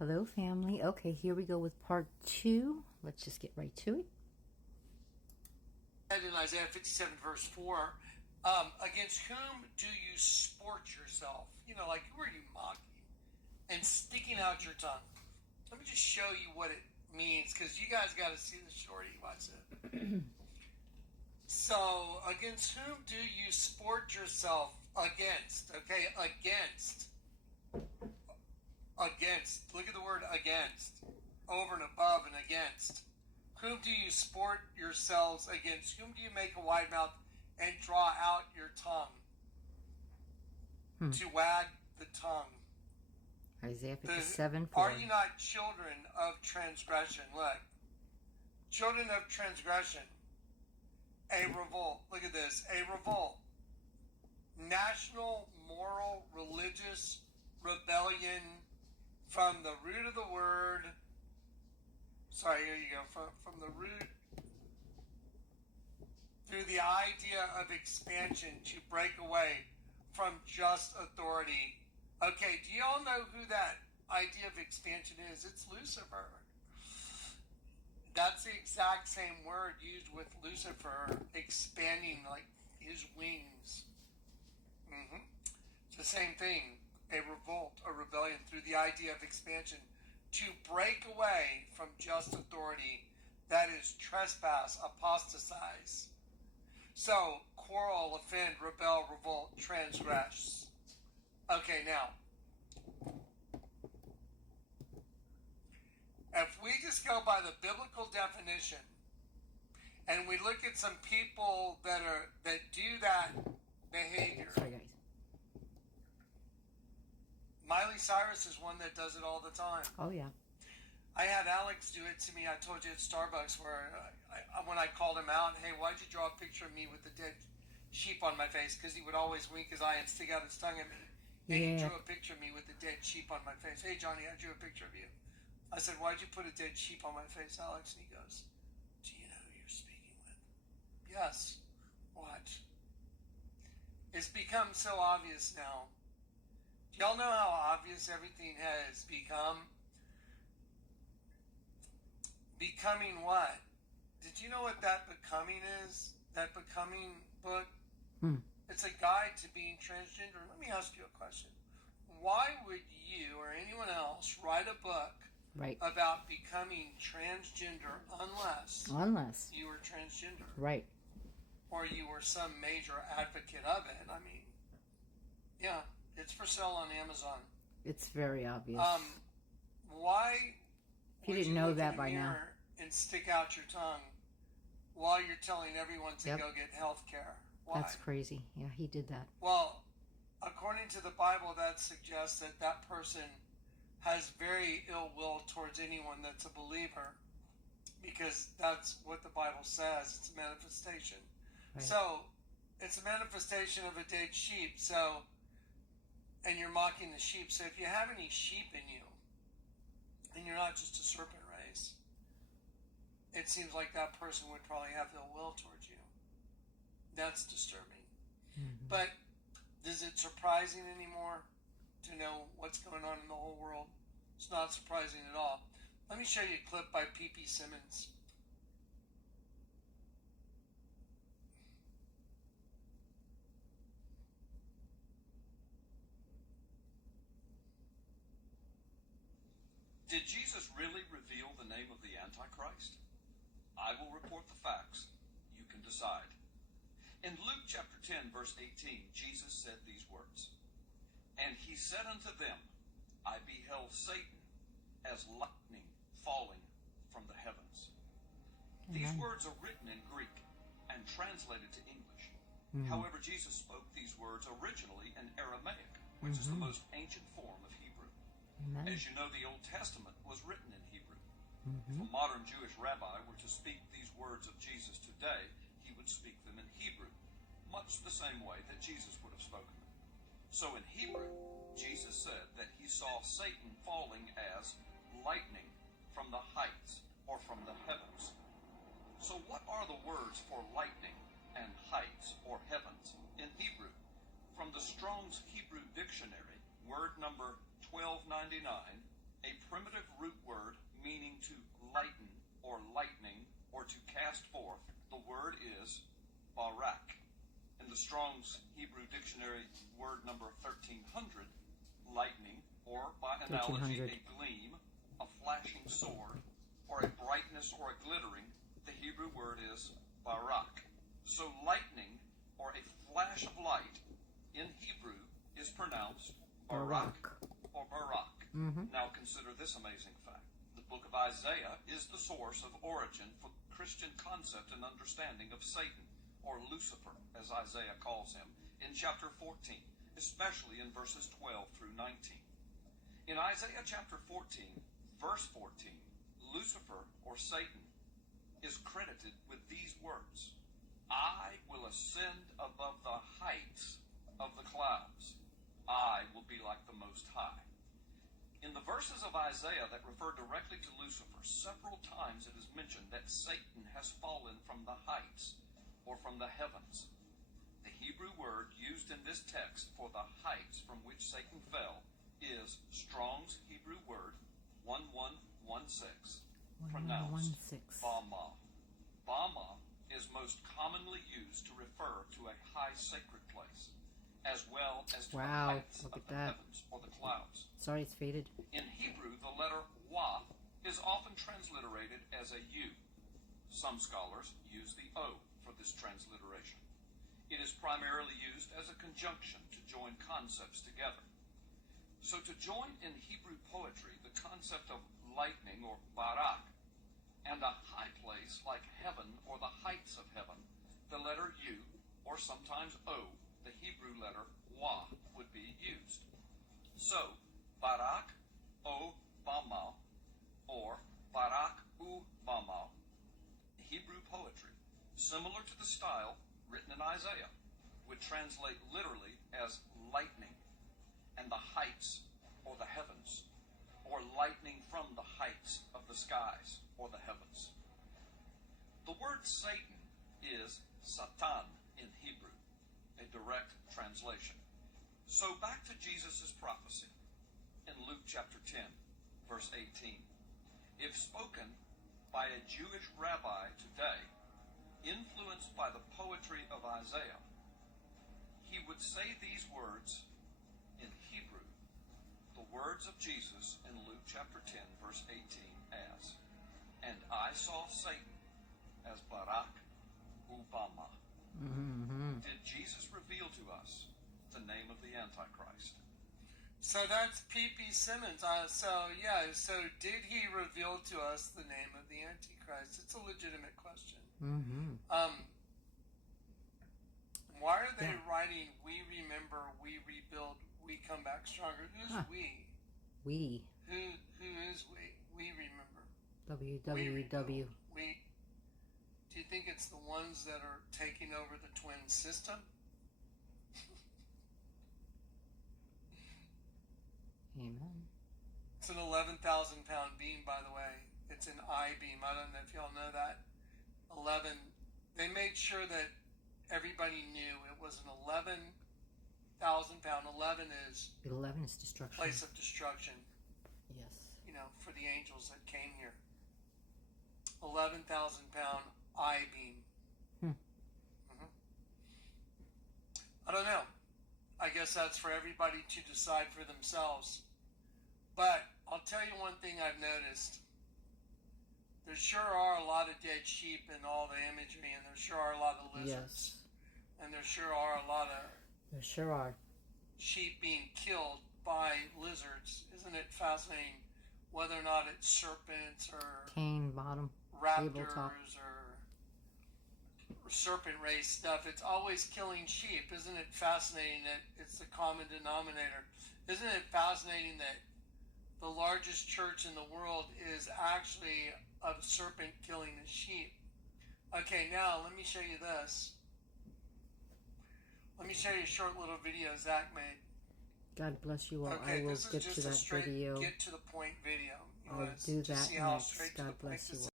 Hello, family. Okay, here we go with part 2. Let's just get right to it. In Isaiah 57, verse 4, against whom do you sport yourself? Like, who are you mocking and sticking out your tongue? Let me just show you what it means, because you guys got to see the shorty. Watch it. So, against whom do you sport yourself? Against. Okay, against. Against. Look at the word against. Over and above and against. Whom do you sport yourselves against? Whom do you make a wide mouth and draw out your tongue? To wag the tongue. Isaiah 57:4. Are you not children of transgression? Look. Children of transgression. A revolt. Look at this. A revolt. National, moral, religious rebellion from the root of the word. Sorry, here you go. From the root through the idea of expansion to break away from just authority. Okay, do y'all know who that idea of expansion is? It's Lucifer. That's the exact same word used with Lucifer, expanding like his wings. It's the same thing. A revolt, a rebellion through the idea of expansion to break away from just authority, that is trespass, apostatize. So, quarrel, offend, rebel, revolt, transgress. Okay, now, if we just go by the biblical definition and we look at some people that do that behavior. Sorry, guys. Miley Cyrus is one that does it all the time. Oh, yeah. I had Alex do it to me. I told you at Starbucks where when I called him out, hey, why'd you draw a picture of me with the dead sheep on my face? Because he would always wink his eye and stick out his tongue at me. And he drew a picture of me with the dead sheep on my face. Hey, Johnny, I drew a picture of you. I said, why'd you put a dead sheep on my face, Alex? And he goes, do you know who you're speaking with? Yes. What? It's become so obvious now. Do y'all know how obvious everything has become? Becoming what? Did you know what that Becoming is? That Becoming book? It's a guide to being transgender. Let me ask you a question. Why would you or anyone else write a book about becoming transgender unless you were transgender? Right. Or you were some major advocate of it? I mean, yeah, it's for sale on Amazon. It's very obvious. Why if you didn't know that by now, and stick out your tongue while you're telling everyone to go get health care? Why? That's crazy. Yeah, he did that. Well, according to the Bible, that suggests that that person has very ill will towards anyone that's a believer, because that's what the Bible says. It's a manifestation. Right. So it's a manifestation of a dead sheep. So, and you're mocking the sheep. So if you have any sheep in you, and you're not just a serpent race, it seems like that person would probably have ill will towards you. That's disturbing. But is it surprising anymore to know what's going on in the whole world? It's not surprising at all. Let me show you a clip by P.P. Simmons. Did Jesus really reveal the name of the Antichrist? I will report the facts. You can decide. In Luke chapter 10, verse 18, Jesus said these words, and he said unto them, I beheld Satan as lightning falling from the heavens. These words are written in Greek and translated to English. However, Jesus spoke these words originally in Aramaic, which is the most ancient form of Hebrew. As you know, the Old Testament was written in Hebrew. If a modern Jewish rabbi were to speak these words of Jesus today, he would speak them in Hebrew, much the same way that Jesus would have spoken them. So in Hebrew, Jesus said that he saw Satan falling as lightning from the heights or from the heavens. So what are the words for lightning and heights or heavens in Hebrew? From the Strong's Hebrew Dictionary, word number 1299, a primitive root word meaning to lighten or lightning or to cast forth, the word is barak. In the Strong's Hebrew Dictionary, word number 1300, lightning, or by analogy, 1300. a gleam, a flashing sword, or a brightness or a glittering, the Hebrew word is barak. So lightning, or a flash of light, in Hebrew is pronounced barak or barak. Now consider this amazing fact. The book of Isaiah is the source of origin for Christian concept and understanding of Satan, or Lucifer, as Isaiah calls him, in chapter 14, especially in verses 12 through 19. In Isaiah chapter 14, verse 14, Lucifer, or Satan, is credited with these words: I will ascend above the heights of the clouds. I will be like the Most High. In the verses of Isaiah that refer directly to Lucifer, several times it is mentioned that Satan has fallen from the heights, or from the heavens. The Hebrew word used in this text for the heights from which Satan fell is Strong's Hebrew word 1116, pronounced 1116. Bama. Bama is most commonly used to refer to a high sacred place, as well as to the Wow, heights look of at the that. heavens or the clouds. Sorry, it's faded. In Hebrew, the letter wa is often transliterated as a u. Some scholars use the o for this transliteration. It is primarily used as a conjunction to join concepts together. So to join in Hebrew poetry the concept of lightning, or barak, and a high place like heaven or the heights of heaven, the letter u, or sometimes o, the Hebrew letter wa, would be used. So, barak o bama, or barak u bama, Hebrew poetry, similar to the style written in Isaiah, would translate literally as lightning, and the heights, or the heavens, or lightning from the heights of the skies, or the heavens. The word Satan is Satan in Hebrew, a direct translation. So back to Jesus' prophecy in Luke chapter 10, verse 18. If spoken by a Jewish rabbi today, influenced by the poetry of Isaiah, he would say these words in Hebrew, the words of Jesus in Luke chapter 10, verse 18 as, and I saw Satan as Barak Ubama. Did Jesus reveal to us the name of the Antichrist? So that's P.P. Simmons. So did he reveal to us the name of the Antichrist? It's a legitimate question. Why are they writing, we remember, we rebuild, we come back stronger? Who's we? We. Who is we? We remember. WWW. We. Do you think it's the ones that are taking over the twin system? Amen. It's an 11,000 pound beam, by the way. It's an I-beam. I don't know if y'all know that. 11. They made sure that everybody knew it was an 11,000 pound. 11 is 11 is destruction. place of destruction. Yes. You know, for the angels that came here. 11,000 pound I-beam. I don't know. I guess that's for everybody to decide for themselves. But I'll tell you one thing I've noticed. There sure are a lot of dead sheep in all the imagery, and there sure are a lot of lizards. Yes. And there sure are a lot of There sure are. sheep being killed by lizards. Isn't it fascinating whether or not it's serpents or Cane, bottom, raptors tabletop. or serpent race stuff? It's always killing sheep. Isn't it fascinating that it's the common denominator? Isn't it fascinating that the largest church in the world is actually a serpent killing a sheep? Okay, now let me show you this. Let me show you a short little video Zach made. God bless you all. Okay, I will this is get just to a that straight video. get to the point video. You I'll wanna do just that see how next. straight to God the point bless you this